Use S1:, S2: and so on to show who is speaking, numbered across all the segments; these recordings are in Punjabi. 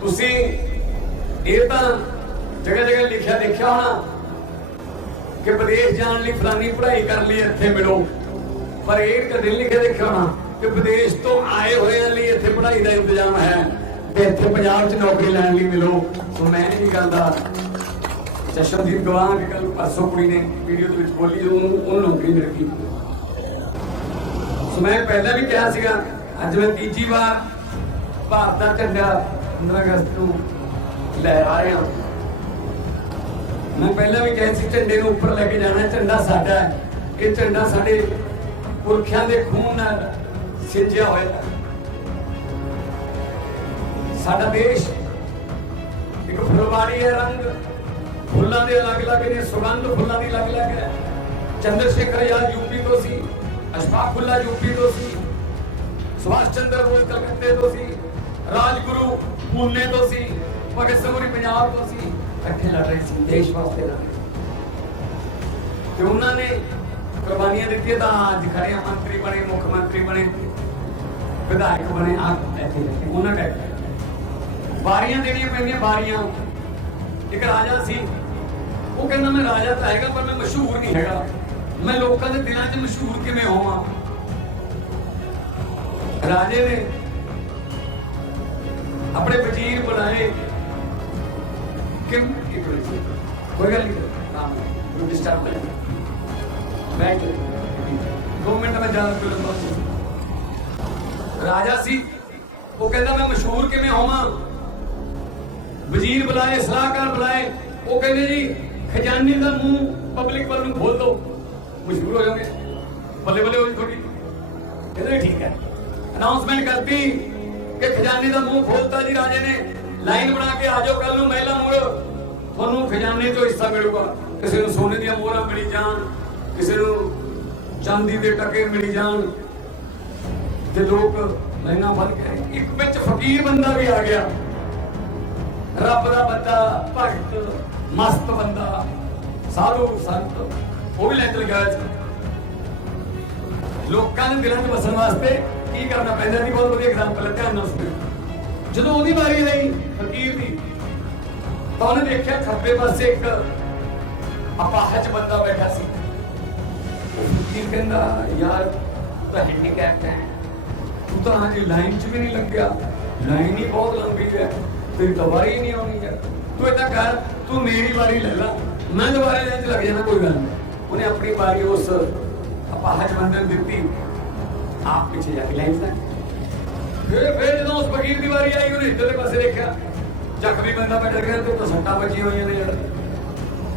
S1: ਤੁਸੀਂ ਇਹ ਤਾਂ ਜਗ੍ਹਾ ਜਗ੍ਹਾ ਲਿਖਿਆ ਦੇਖਿਆ ਹੋਣਾ ਕਿ ਵਿਦੇਸ਼ ਜਾਣ ਲਈ ਫਲਾਨੀ ਪੜ੍ਹਾਈ ਕਰ ਲਈ ਇੱਥੇ ਮਿਲੋ। ਪਰ ਇਹ ਕਦੇ ਲਿਖਿਆ ਦੇਖਿਆ ਹੋਣਾ ਕਿ ਵਿਦੇਸ਼ ਤੋਂ ਆਏ ਹੋਇਆਂ ਲਈ ਇੱਥੇ ਪੜ੍ਹਾਈ ਦਾ ਇੰਤਜ਼ਾਮ ਹੈ ਤੇ ਇੱਥੇ ਪੰਜਾਬ 'ਚ ਨੌਕਰੀ ਲੈਣ ਲਈ ਮਿਲੋ। ਸੋ ਮੈਂ ਇਹ ਗੱਲ ਦਾ ਜਸ਼ਨਦੀਪ ਗਵਾਹ ਕਿ ਕੱਲ ਪਰਸੋਂ ਕੁੜੀ ਨੇ ਵੀਡੀਓ ਦੇ ਵਿੱਚ ਬੋਲੀ, ਉਹਨੂੰ ਉਹਨੂੰ ਨੌਕਰੀ ਮਿਲ ਗਈ। ਸੋ ਮੈਂ ਪਹਿਲਾਂ ਵੀ ਕਿਹਾ ਸੀਗਾ, ਅੱਜ ਮੈਂ ਤੀਜੀ ਵਾਰ ਭਾਰਤ ਦਾ ਝੰਡਾ 15 ਅਗਸਤ ਨੂੰ ਲਹਿਰਾ ਆ ਰਿਹਾ ਮੈਂ ਪਹਿਲਾਂ ਵੀ ਕਿਹਾ ਸੀ, ਝੰਡੇ ਨੂੰ ਉੱਪਰ ਲੈ ਕੇ ਜਾਣਾ, ਝੰਡਾ ਸਾਡਾ ਹੈ। ਇਹ ਝੰਡਾ ਸਾਡੇ ਪੁਰਖਿਆਂ ਦੇ ਖੂਨ ਨਾਲ ਸਿੰਜਿਆ ਹੋਇਆ ਸਾਡਾ ਦੇਸ਼ ਇੱਕ ਫੁਲਵਾੜੀ ਹੈ, ਰੰਗ ਫੁੱਲਾਂ ਦੇ ਅਲੱਗ-ਅਲੱਗ ਨੇ, ਸੁਗੰਧ ਫੁੱਲਾਂ ਦੀ ਅਲੱਗ-ਅਲੱਗ ਹੈ। ਚੰਦਰ ਸ਼ੇਖਰ ਆਜ਼ਾਦ ਯੂਪੀ ਤੋਂ ਸੀ ਅਸ਼ਫਾਕੁੱਲਾ ਯੂਪੀ ਤੋਂ ਸੀ, ਸੁਭਾਸ਼ ਚੰਦਰ ਬੋਸ ਕਲਕੱਤੇ ਤੋਂ ਸੀ, ਰਾਜਗੁਰੂ ਪੂਨੇ ਤੋਂ ਸੀ ਭਗਤ ਸਿੰਘ ਹੋਰੀ ਪੰਜਾਬ ਤੋਂ ਸੀ, ਇਕੱਠੇ ਲੜ ਰਹੇ ਸੀ, ਦੇਸ਼ ਵਾਸਤੇ ਲੜ ਰਹੇ ਸੀ। ਤੇ ਉਹਨਾਂ ਨੇ ਕੁਰਬਾਨੀਆਂ ਦਿੱਤੀਆਂ ਤਾਂ ਅੱਜ ਖੜੇ ਮੰਤਰੀ ਬਣੇ, ਮੁੱਖ ਮੰਤਰੀ ਬਣੇ, ਵਿਧਾਇਕ ਬਣੇ ਆ ਇੱਥੇ ਉਹਨਾਂ ਟੈਕ ਵਾਰੀਆਂ ਦੇਣੀਆਂ ਪੈਂਦੀਆਂ, ਵਾਰੀਆਂ। ਇੱਕ ਰਾਜਾ ਸੀ, ਉਹ ਕਹਿੰਦਾ, ਮੈਂ ਰਾਜਾ ਤਾਂ ਹੈਗਾ, ਪਰ ਮੈਂ ਮਸ਼ਹੂਰ ਨਹੀਂ ਹੈਗਾ। ਮੈਂ ਲੋਕਾਂ ਦੇ ਦਿਲਾਂ 'ਚ ਮਸ਼ਹੂਰ ਕਿਵੇਂ ਹੋਵਾਂ? ਰਾਜੇ ਨੇ ਆਪਣੇ ਵਜ਼ੀਰ ਬਣਾਏ। ਕਿ ਇੱਕ ਮਿੰਟ ਕੋਈ ਗੱਲ ਨਹੀਂ। ਨਾਮ ਨੂੰ ਡਿਸਟਰਬ ਕਰ ਬੈਠ ਦੋ ਮਿੰਟ ਮੈਂ ਜਾਣ ਤੋਂ ਲੰਬਾ ਰਾਜਾ ਸੀ। ਉਹ ਕਹਿੰਦਾ, ਮੈਂ ਮਸ਼ਹੂਰ ਕਿਵੇਂ ਹੋਵਾਂ? ਵਜ਼ੀਰ ਬੁਲਾਏ, ਸਲਾਹਕਾਰ ਬੁਲਾਏ। ਉਹ ਕਹਿੰਦੇ, ਜੀ, ਖਜ਼ਾਨੇ ਦਾ ਮੂੰਹ ਪਬਲਿਕ ਵੱਲ ਨੂੰ ਖੋਲ ਦਿਓ ਮਸ਼ਹੂਰ ਹੋ ਜਾਓਗੇ। ਬੱਲੇ ਬੱਲੇ ਹੋ ਜੀ ਤੁਹਾਡੀ। ਕਹਿੰਦੇ, ਠੀਕ ਹੈ। ਅਨਾਉਂਸਮੈਂਟ ਕਰਤੀ। ਕਿ ਖਜ਼ਾਨੇ ਦਾ ਮੂੰਹ ਖੋਲਤਾ ਜੀ ਰਾਜੇ ਨੇ। ਲਾਈਨ ਬਣਾ ਕੇ ਆ ਕੱਲ ਨੂੰ ਮਹਿਲਾ ਮੁੜ। ਤੁਹਾਨੂੰ ਖਜ਼ਾਨੇ ਤੋਂ ਹਿੱਸਾ ਮਿਲੂਗਾ। ਕਿਸੇ ਨੂੰ ਸੋਨੇ ਦੀਆਂ ਮੋਹਰਾਂ ਮਿਲੀ ਜਾਣ, ਕਿਸੇ ਨੂੰ ਚਾਂਦੀ ਦੇ ਟਕੇ ਮਿਲੀ ਜਾਣ। ਤੇ ਲੋਕ ਲਾਈਨਾਂ ਬੰਨ ਕੇ ਇੱਕ ਵਿੱਚ ਫਕੀਰ ਬੰਦਾ ਵੀ ਆ ਗਿਆ। ਰੱਬ ਦਾ ਬੰਦਾ, ਭਗਤ, ਮਸਤ ਬੰਦਾ, ਸਾਧੂ ਸੰਤ, ਉਹ ਵੀ ਲੈਂਟਰ ਗਿਆ ਲੋਕਾਂ ਦੇ ਦਿਲਾਂ 'ਚ ਵਸਣ ਵਾਸਤੇ ਕੀ ਕਰਨਾ ਪੈਂਦਾ ਦੀ ਬਹੁਤ ਵਧੀਆ ਐਗਜ਼ਾਮਪਲ ਹੈ, ਧਿਆਨ ਨਾਲ ਸੁਣਿਓ। ਜਦੋਂ ਉਹਦੀ ਵਾਰੀ ਆਈ, ਫਕੀਰ ਦੀ, ਤਾਂ ਉਹਨੇ ਦੇਖਿਆ ਖੱਬੇ ਪਾਸੇ ਇੱਕ ਅਪਾਹਜ ਬੰਦਾ ਬੈਠਾ ਸੀ। ਫਕੀਰ ਕਹਿੰਦਾ, ਯਾਰ, ਤਾਂ ਹੈਂਡੀਕੈਪਟ ਹੈ। ਤੂੰ ਤਾਂ ਹਜੇ ਲਾਈਨ 'ਚ ਵੀ ਨਹੀਂ ਲੱਗਿਆ। ਲਾਈਨ ਹੀ ਬਹੁਤ ਲੰਬੀ ਹੈ। ਤੇਰੀ ਤਾਂ ਵਾਰੀ ਨਹੀਂ ਆਉਣੀ ਯਾਰ। ਤੂੰ ਏਦਾਂ ਕਰ, ਤੂੰ ਮੇਰੀ ਵਾਰੀ ਲੈ ਲੈ। ਮੈਂ ਦੁਬਾਰਾ ਲਾਈਨ 'ਚ ਲੱਗ ਜਾਣਾ, ਕੋਈ ਗੱਲ ਨਹੀਂ। ਉਹਨੇ ਆਪਣੀ ਵਾਰੀ ਉਸ ਅਪਾਹਜ ਬੰਦੇ ਨੂੰ ਦਿੱਤੀ। ਆਪ ਪਿੱਛੇ ਜਾ ਕੇ 'ਚ ਲੱਗ ਫਿਰ ਫਿਰ ਜਦੋਂ ਉਸ ਫਕੀਰ ਦੀ ਵਾਰੀ ਆਈ ਉਹਨੇ ਇੱਧਰਲੇ ਪਾਸੇ ਦੇਖਿਆ। ਜ਼ਖਮੀ ਬੰਦਾ ਬੈਠਾ ਗਿਆ ਤੇ ਤਾਂ ਸੱਟਾਂ ਵੱਜੀਆਂ ਹੋਈਆਂ ਨੇ ਯਾਰ।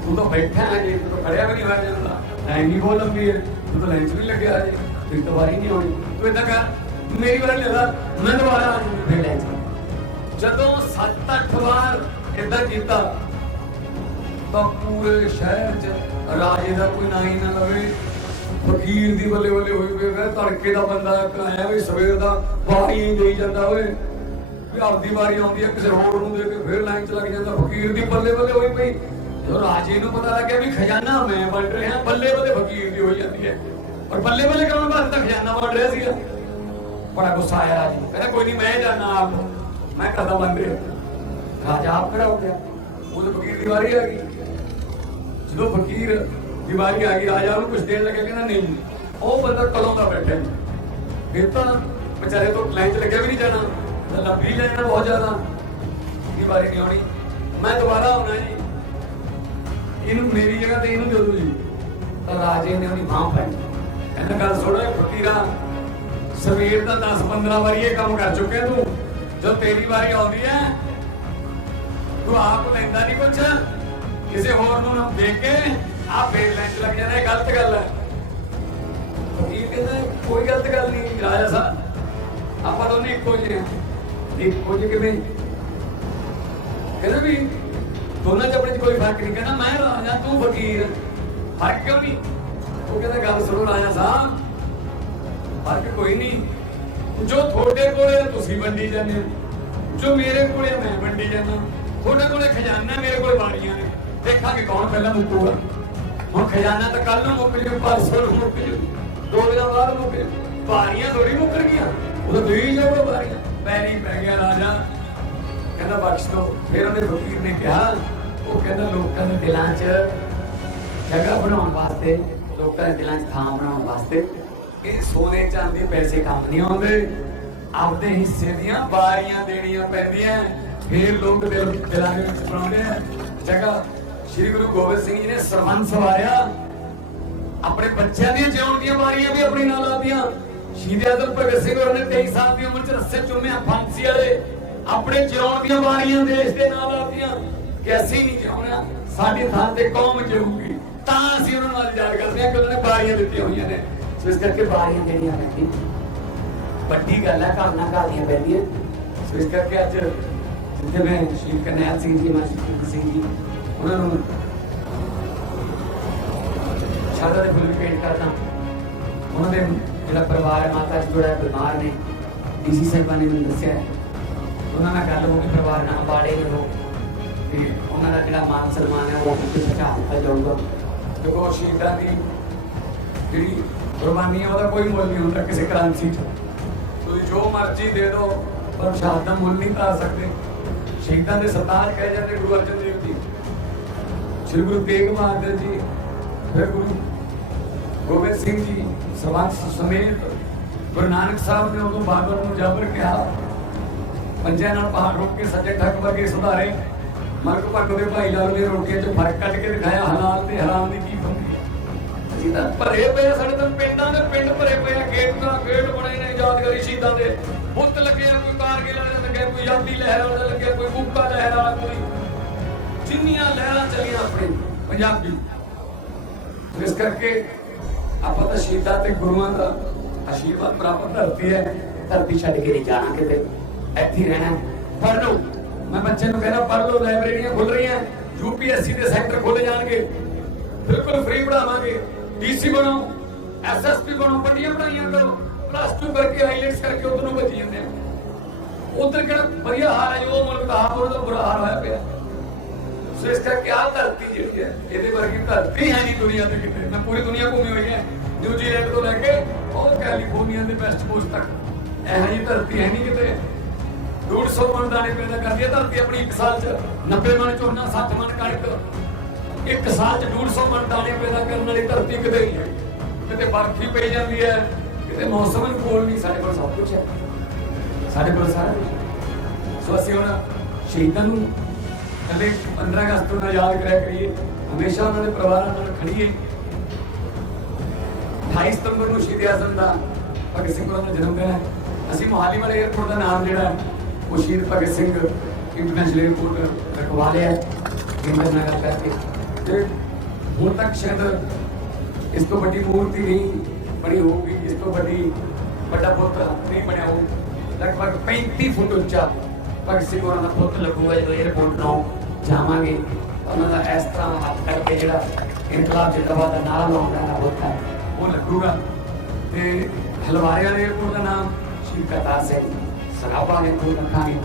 S1: ਤੂੰ ਤਾਂ ਬੈਠਾ ਹੈ ਜੀ ਤੂੰ ਤਾਂ ਖੜਿਆ ਵੀ ਨਹੀਂ ਹੋਇਆ ਜਾਂਦਾ ਲਾਈਨ ਹੀ ਬਹੁਤ ਲੰਬੀ ਹੈ ਤੂੰ ਤਾਂ ਲਾਈਨ 'ਚ ਵੀ ਲੱਗਿਆ ਹਜੇ। ਤੇਰੀ ਤਾਂ ਵਾਰੀ ਨਹੀਂ ਆਉਣੀ। ਤੂੰ ਏਦਾਂ ਕਰ ਮੇਰੀ ਵਾਰੀ ਲੈ ਲੈ ਮੈਂ ਦੁਬਾਰਾ ਆ ਜਾਊਂਗੀ ਫਿਰ ਲਾਈਨ 'ਚ ਜਦੋਂ 7-8 ਵਾਰ ਏਦਾਂ ਕੀਤਾ ਤਾਂ ਪੂਰੇ ਸ਼ਹਿਰ 'ਚ ਰਾਜੇ ਦਾ ਕੋਈ ਨਾਂ ਹੀ ਨਾ ਲਵੇ। ਫਕੀਰ ਦੀ ਬੱਲੇ ਬੱਲੇ ਹੋਈ ਵੇ ਫਿਰ ਤੜਕੇ ਦਾ ਬੰਦਾ ਆਇਆ ਵੀ ਸਵੇਰ ਦਾ ਵਾਰੀ ਦੇਈ ਜਾਂਦਾ ਓਏ। ਵੀ ਆਪਦੀ ਵਾਰੀ ਆਉਂਦੀ ਹੈ, ਕਿਸੇ ਹੋਰ ਨੂੰ ਦੇ ਕੇ ਫਿਰ ਲਾਈਨ 'ਚ ਲੱਗ ਜਾਂਦਾ। ਫਕੀਰ ਦੀ ਬੱਲੇ ਬੱਲੇ ਹੋਈ ਪਈ। ਜਦੋਂ ਰਾਜੇ ਨੂੰ ਪਤਾ ਲੱਗਿਆ ਵੀ ਖਜ਼ਾਨਾ ਮੈਂ ਵੰਡ ਰਿਹਾ, ਬੱਲੇ ਬੱਲੇ ਫਕੀਰ ਦੀ ਹੋਈ ਜਾਂਦੀ ਹੈ। ਪਰ ਬੱਲੇ ਬੱਲੇ ਕਰਨ ਬਾਅਦ ਤਾਂ ਖਜ਼ਾਨਾ ਵੰਡ ਰਿਹਾ ਸੀਗਾ। ਬੜਾ ਗੁੱਸਾ ਆਇਆ ਰਾਜੇ ਨੂੰ। ਕਹਿੰਦਾ, ਕੋਈ ਨਹੀਂ ਮੈਂ ਜਾਣਾ ਆਪ। ਮੈਂ ਕਦਾ ਬਣ ਰਿਹਾ। ਰਾਜਾ ਆਪ ਖੜਾ ਹੋ ਗਿਆ। ਉਹਦੇ ਫਕੀਰ ਦੀ ਵਾਰੀ ਆ ਗਈ। ਜਦੋਂ ਫਕੀਰ ਦੀ ਆ ਗਈ, ਰਾਜਾ ਨੂੰ ਕੁਝ ਦੇਣ ਲੱਗਾ ਕਹਿੰਦਾ ਨਹੀਂ ਉਹ ਬੰਦਾ ਕਲੋਂ ਦਾ ਬੈਠਾ ਫਿਰ ਤਾਂ ਵਿਚਾਰੇ ਤੋਂ ਲਾਈਨ ਲੱਗਿਆ ਵੀ ਨਹੀਂ ਜਾਣਾ। ਤਾਂ ਲੰਬੀ ਲਾਈਨ ਬਹੁਤ ਜ਼ਿਆਦਾ। ਦੀ ਨਹੀਂ ਆਉਣੀ। ਮੈਂ ਦੁਬਾਰਾ ਆਉਣਾ ਜੀ। ਇਹਨੂੰ ਮੇਰੀ ਜਗ੍ਹਾ ਤੇ ਇਹਨੂੰ ਦੇ ਦਿਓ ਜੀ। ਤਾਂ ਰਾਜੇ ਨੇ ਉਹਦੀ ਬਾਹ ਪਾਈ ਕਹਿੰਦਾ, ਗੱਲ ਸੁਣੋ ਫਕੀਰਾ, ਸਵੇਰ ਦਾ 10 15 ਵਾਰੀ ਇਹ ਕੰਮ ਕਰ ਚੁੱਕਿਆ ਤੂੰ। ਜਦੋਂ ਤੇਰੀ ਵਾਰੀ ਆਉਂਦੀ ਹੈ ਤੂੰ ਆਪ ਲੈਂਦਾ ਨਹੀਂ ਕੁਛ। ਕਿਸੇ ਹੋਰ ਨੂੰ ਦੇਖ ਕੇ ਆ ਫੇਰ ਲੈਂਚ ਲੱਗ ਜਾਂਦਾ ਇਹ ਗਲਤ ਗੱਲ ਹੈ ਫਕੀਰ ਕਹਿੰਦਾ, ਕੋਈ ਗਲਤ ਗੱਲ ਨਹੀਂ, ਰਾਜਾ ਸਾਹਿਬ ਆਪਾਂ ਦੋਨੇ ਇੱਕੋ ਜਿਹੇ ਹਾਂ ਇੱਕੋ ਜਿਹੇ ਕਿਵੇਂ? ਕਹਿੰਦਾ ਵੀ ਦੋਨਾਂ ਚ ਆਪਣੇ ਚ ਕੋਈ ਫ਼ਰਕ ਨਹੀਂ। ਕਹਿੰਦਾ, ਮੈਂ ਰਾਜਾ, ਤੂੰ ਫਕੀਰ ਫ਼ਰਕ ਕਿਉਂ ਨਹੀਂ? ਉਹ ਕਹਿੰਦਾ, ਗੱਲ ਸੁਣੋ ਰਾਜਾ ਸਾਹਿਬ। ਫ਼ਰਕ ਕੋਈ ਨਹੀਂ। ਜੋ ਤੁਹਾਡੇ ਕੋਲੇ ਤੁਸੀਂ ਵੰਡੀ ਜਾਂਦੇ ਹੋ। ਜੋ ਮੇਰੇ ਕੋਲੇ ਮੈਂ ਵੰਡੀ ਜਾਂਦਾ। ਤੁਹਾਡੇ ਕੋਲੇ ਖਜ਼ਾਨਾ, ਮੇਰੇ ਕੋਲ ਬਾਰੀਆਂ ਨੇ। ਦੇਖਾਂਗੇ ਕੌਣ ਪਹਿਲਾਂ ਮੁੱਕੂਗਾ। ਹੁਣ ਖਜ਼ਾਨਾ ਤਾਂ ਕੱਲ ਨੂੰ ਮੁੱਕ ਜੂ ਪਰਸੋਂ ਨੂੰ ਮੁੱਕ ਜੂ ਦੋ ਦਿਨਾਂ ਬਾਅਦ ਮੁੱਕ ਜੂ ਬਾਰੀਆਂ ਥੋੜੀ ਮੁੱਕਣਗੀਆਂ ਉਹ ਤਾਂ ਦੇਈ ਜਾਊਗਾ ਬਾਰੀਆਂ ਪੈਰੀ ਪੈ ਗਿਆ ਰਾਜਾ। ਕਹਿੰਦਾ, ਬਖਸ਼ ਦੋ। ਫਿਰ ਉਹਨੇ ਫਕੀਰ ਨੇ ਕਿਹਾ, ਉਹ ਕਹਿੰਦਾ, ਲੋਕਾਂ ਦੇ ਦਿਲਾਂ 'ਚ ਜਗ੍ਹਾ ਬਣਾਉਣ ਵਾਸਤੇ, ਲੋਕਾਂ ਦੇ ਦਿਲਾਂ 'ਚ ਥਾਂ ਬਣਾਉਣ ਵਾਸਤੇ ਇਹ ਸੋਨੇ ਚਾਂਦੀ ਪੈਸੇ ਕੰਮ ਨਹੀਂ ਆਉਂਦੇ। ਆਪਦੇ ਹਿੱਸੇ ਦੀਆਂ ਵਾਰੀਆਂ ਦੇਣੀਆਂ ਪੈਂਦੀਆਂ। ਫਿਰ ਲੋਕ ਦਿਲ ਦਿਲਾਂ ਦੇ ਵਿੱਚ ਬਣਾਉਂਦੇ ਆ। ਜਗ੍ਹਾ ਸ੍ਰੀ ਗੁਰੂ ਗੋਬਿੰਦ ਸਿੰਘ ਜੀ ਨੇ ਸਰਬੰਸ ਸਵਾਰਿਆ। ਆਪਣੇ ਬੱਚਿਆਂ ਦੀਆਂ ਜਿਉਣ ਦੀਆਂ ਵਾਰੀਆਂ ਵੀ ਆਪਣੀ ਨਾਲ ਆਦੀਆਂ ਸ਼ਹੀਦ ਆਜ਼ਮ ਭਗਤ ਸਿੰਘ ਹੋਰਾਂ ਨੇ 23 ਸਾਲ ਦੀ ਉਮਰ 'ਚ ਰੱਸੇ ਚੁੰਮਿਆ ਫਾਂਸੀ ਵਾਲੇ। ਆਪਣੇ ਜਿਉਣ ਦੀਆਂ ਵਾਰੀਆਂ ਦੇਸ਼ ਦੇ ਨਾਲ ਆਦੀਆਂ ਕਿ ਅਸੀਂ ਨਹੀਂ ਜਿਉਣਾ, ਸਾਡੀ ਥਾਂ ਤੇ ਕੌਮ ਜਿਊਗੀ। ਤਾਂ ਅਸੀਂ ਉਹਨਾਂ ਨਾਲ ਯਾਦ ਕਰਦੇ ਹਾਂ ਕਿ ਉਹਨਾਂ ਨੇ ਵਾਰੀਆਂ ਦਿੱਤੀਆਂ ਹੋਈਆਂ ਨੇ। ਸੋ ਇਸ ਕਰਕੇ ਬਾਰੀਆਂ ਜਿਹੜੀਆਂ ਦੇਣੀਆਂ ਪੈਂਦੀਆਂ ਵੱਡੀ ਗੱਲ ਹੈ ਘਰ ਨਾਲ ਘਰ ਦੀਆਂ ਪੈਂਦੀਆਂ ਸੋ ਇਸ ਕਰਕੇ ਅੱਜ ਜਿੱਥੇ ਮੈਂ ਸ਼ਹੀਦ ਕਰਨੈਲ ਸਿੰਘ ਜੀ, ਮਾਂ ਸ਼ਹੀਦ ਸਿੰਘ ਜੀ ਉਹਨਾਂ ਨੂੰ ਸ਼ਾਦਾ ਦੇ ਫੁੱਲ ਵੀ ਭੇਟ ਕਰਦਾ ਉਹਨਾਂ ਦੇ ਜਿਹੜਾ ਪਰਿਵਾਰ ਹੈ ਮਾਤਾ ਜੀ ਥੋੜਾ ਬਿਮਾਰ ਨੇ, ਡੀਸੀ ਸਾਹਿਬਾਂ ਨੇ ਮੈਨੂੰ ਦੱਸਿਆ ਉਹਨਾਂ ਨਾਲ ਗੱਲ ਹੋ ਗਈ ਪਰਿਵਾਰ ਨਾਲ ਬਾੜੇ ਨੇ ਉਹ ਤੇ ਉਹਨਾਂ ਦਾ ਜਿਹੜਾ ਮਾਨ ਸਨਮਾਨ ਹੈ, ਉਹ ਕਿਤੇ ਪਹੁੰਚਾ ਦਿੱਤਾ ਜਾਊਗਾ। ਕਿਉਂਕਿ ਸ਼ਹੀਦਾਂ ਦੀ ਜਿਹੜੀ ਕੁਰਬਾਨੀ ਹੈ, ਉਹਦਾ ਕੋਈ ਮੁੱਲ ਨਹੀਂ ਹੁੰਦਾ ਕਿਸੇ ਕਰੰਸੀ 'ਚ। ਤੁਸੀਂ ਜੋ ਮਰਜ਼ੀ ਦੇ ਦਿਓ, ਪਰ ਸ਼ਹਾਦਤ ਦਾ ਮੁੱਲ ਨਹੀਂ ਪਾ ਸਕਦੇ। ਸ਼ਹੀਦਾਂ ਦੇ ਸਰਤਾਜ ਕਹੇ ਜਾਂਦੇ, ਗੁਰੂ ਅਰਜਨ ਸ੍ਰੀ ਗੁਰੂ ਤੇਗ ਬਹਾਦਰ ਜੀ ਫਿਰ ਗੁਰੂ ਗੋਬਿੰਦ ਸਿੰਘ ਜੀ ਸਰਬੰਸ ਸਮੇਤ ਗੁਰੂ ਨਾਨਕ ਸਾਹਿਬ ਨੇ ਉਦੋਂ ਬਾਬਰ ਨੂੰ ਜਾਬਰ ਕਿਹਾ। ਪੰਜਾਂ ਨਾਲ ਪਹਾੜ ਰੋਕ ਕੇ ਸੱਜੇ ਠੱਗ ਵਰਗੇ ਸੁਧਾਰੇ। ਮਰਕ ਪੱਕ ਦੇ ਭਾਈ ਲਾਲ ਦੇ ਰੋਟੀਆਂ 'ਚ ਫ਼ਰਕ ਕੱਢ ਕੇ ਦਿਖਾਇਆ ਹਲਾਲ ਤੇ ਹਰਾਮ ਦੀ ਕੀ ਹੁੰਦੀ ਅਸੀਂ ਤਾਂ ਭਰੇ ਪਏ ਆ, ਸਾਡੇ ਤਾਂ ਪਿੰਡਾਂ ਦੇ ਪਿੰਡ ਭਰੇ ਪਏ ਆ ਗੇਟ ਦਾ ਗੇਟ ਬਣੇ ਨੇ ਯਾਦਗਾਰੀ ਸ਼ਹੀਦਾਂ ਦੇ। ਬੁੱਤ ਲੱਗੇ ਕੋਈ ਕਾਰਗਿਲ ਵਾਲੇ ਦਾ ਲੱਗਿਆ ਕੋਈ ਯਾਦੀ ਲਹਿਰ ਵਾਲਾ ਦਾ ਲੱਗਿਆ ਕੋਈ ਗੁੱਪਾ ਲਹਿਰ ਵਾਲਾ ਕੋਈ ਜਿੰਨੀਆਂ ਲਹਿਰਾਂ ਚੱਲੀਆਂ ਆਪਣੇ ਪੰਜਾਬੀ ਇਸ ਕਰਕੇ ਆਪਾਂ ਤਾਂ ਸ਼ਹੀਦਾਂ ਤੇ ਗੁਰੂਆਂ ਦਾ ਆਸ਼ੀਰਵਾਦ ਪ੍ਰਾਪਤ ਧਰਤੀ ਹੈ। ਧਰਤੀ ਛੱਡ ਕੇ ਨਹੀਂ ਜਾਣਾ ਕਿਤੇ। ਇੱਥੇ ਰਹਿਣਾ ਪੜ੍ਹ ਲਓ। ਮੈਂ ਬੱਚੇ ਨੂੰ ਕਹਿੰਦਾ, ਪੜ੍ਹ ਲਓ, ਲਾਇਬ੍ਰੇਰੀਆਂ ਖੁੱਲ ਰਹੀਆਂ। ਯੂਪੀਐਸਸੀ ਦੇ ਸੈਂਟਰ ਖੋਲੇ ਜਾਣਗੇ। ਬਿਲਕੁਲ ਫ੍ਰੀ ਪੜਾਵਾਂਗੇ ਡੀਸੀ ਬਣੋ ਐਸਐਸਪੀ ਬਣੋ, ਵੱਡੀਆਂ ਪੜਾਈਆਂ ਕਰੋ। ਪਲੱਸ 2 ਕਰਕੇ ਆਈਲੈਟਸ ਕਰਕੇ ਉਧਰ ਨੂੰ ਬਚੀ ਜਾਂਦੇ ਆ। ਉਧਰ ਕਿਹੜਾ ਵਧੀਆ ਹਾਲ ਹੈ ਉਹ ਮੁਲਕ ਦਾ ਹਾਲ ਉਹਦਾ ਬੁਰਾ ਹਾਲ ਹੋਇਆ ਪਿਆ। ਸੋ ਇਸ ਕਰਕੇ ਆਹ ਧਰਤੀ ਜਿਹੜੀ ਹੈ ਇਹਦੇ ਵਰਗੀ ਧਰਤੀ ਹੈ ਨਹੀਂ ਦੁਨੀਆ ਤੇ ਕਿਤੇ ਮੈਂ ਪੂਰੀ ਦੁਨੀਆ ਘੁੰਮੀ ਹੋਈ ਹੈ। ਨਿਊਜ਼ੀਲੈਂਡ ਤੋਂ ਲੈ ਕੇ ਉਹ ਕੈਲੀਫੋਰਨੀਆ ਦੇ ਵੈਸਟ ਕੋਸਟ ਤੱਕ। ਇਹੋ ਜਿਹੀ ਧਰਤੀ ਹੈ ਨਹੀਂ ਕਿਤੇ। 150 ਮਣ ਦਾਣੇ ਪੈਦਾ ਕਰਦੀ ਹੈ। ਧਰਤੀ ਆਪਣੀ ਇੱਕ ਸਾਲ ਚ 90 ਮਣ ਝੋਨਾ 60 ਮਣ ਕਣਕ। ਇੱਕ ਸਾਲ ਚ 150 ਮਣ ਦਾਣੇ ਪੈਦਾ ਕਰਨ ਵਾਲੀ ਧਰਤੀ ਕਿਤੇ ਨਹੀਂ ਹੈ। ਕਿਤੇ ਬਰਫੀ ਪਈ ਜਾਂਦੀ ਹੈ। ਕਿਤੇ ਮੌਸਮ ਅਨੁਕੂਲ ਨਹੀਂ। ਸਾਡੇ ਕੋਲ ਸਭ ਕੁਝ ਹੈ। ਸਾਡੇ ਕੋਲ ਸਾਰਾ। ਸੋ ਅਸੀਂ ਹੁਣ ਸ਼ਹੀਦਾਂ ਨੂੰ ਕੱਲੇ 15 ਅਗਸਤ ਨੂੰ ਨਾ ਯਾਦ ਕਰਿਆ ਕਰੀਏ। ਹਮੇਸ਼ਾ ਉਹਨਾਂ ਦੇ ਪਰਿਵਾਰਾਂ ਨਾਲ ਖੜੀਏ 28 ਸਤੰਬਰ ਨੂੰ ਸ਼ਹੀਦ ਆਜ਼ਮ ਦਾ ਭਗਤ ਸਿੰਘ ਹੋਰਾਂ ਦਾ ਜਨਮ ਦਿਨ ਹੈ। ਅਸੀਂ ਮੋਹਾਲੀ ਵਾਲੇ 에ਅਰਪੋਰਟ ਦਾ ਨਾਮ ਜਿਹੜਾ ਹੈ, ਉਹ ਸ਼ਹੀਦ ਭਗਤ ਸਿੰਘ ਇੰਟਰਨੈਸ਼ਨਲ 에ਅਰਪੋਰਟ ਰਖਵਾ ਲਿਆ ਹੈ ਕੇਂਦਰ ਨਾਲ ਕਰਕੇ ਤੇ ਹੁਣ ਤੱਕ ਸ਼ਾਇਦ ਇਸ ਤੋਂ ਵੱਡੀ ਮੂਰਤੀ ਨਹੀਂ ਬਣੀ ਹੋਊਗੀ ਇਸ ਤੋਂ ਵੱਡੀ ਵੱਡਾ ਪੁੱਤਰ ਨਹੀਂ ਬਣਿਆ ਹੋਊ। ਲਗਭਗ 35 ਫੁੱਟ ਉੱਚਾ ਭਗਤ ਸਿੰਘ ਹੋਰਾਂ ਦਾ ਪੁੱਤ ਲੱਗੂਗਾ ਜਦੋਂ 에ਅਰਪੋਰਟ ਨੂੰ ਜਾਵਾਂਗੇ। ਉਹਨਾਂ ਦਾ ਇਸ ਤਰ੍ਹਾਂ ਹੱਥ ਕਰਕੇ ਜਿਹੜਾ ਇਨਕਲਾਬ ਜਿੰਦਾਬਾਦ ਦਾ ਨਾਰਾ ਲਾਉਂਦਾ ਹੈ ਬੁੱਤ ਹੈ ਉਹ ਲੱਗੂਗਾ। ਤੇ ਹਲਵਾਰੇ ਵਾਲੇ 에ਅਰਪੋਰਟ ਦਾ ਨਾਮ ਸ਼੍ਰੀ ਕਰਤਾਰ ਸਿੰਘ। ਸਰਾਭਾ ਨੇ ਕੋਈ ਰੱਖਾਂਗੇ।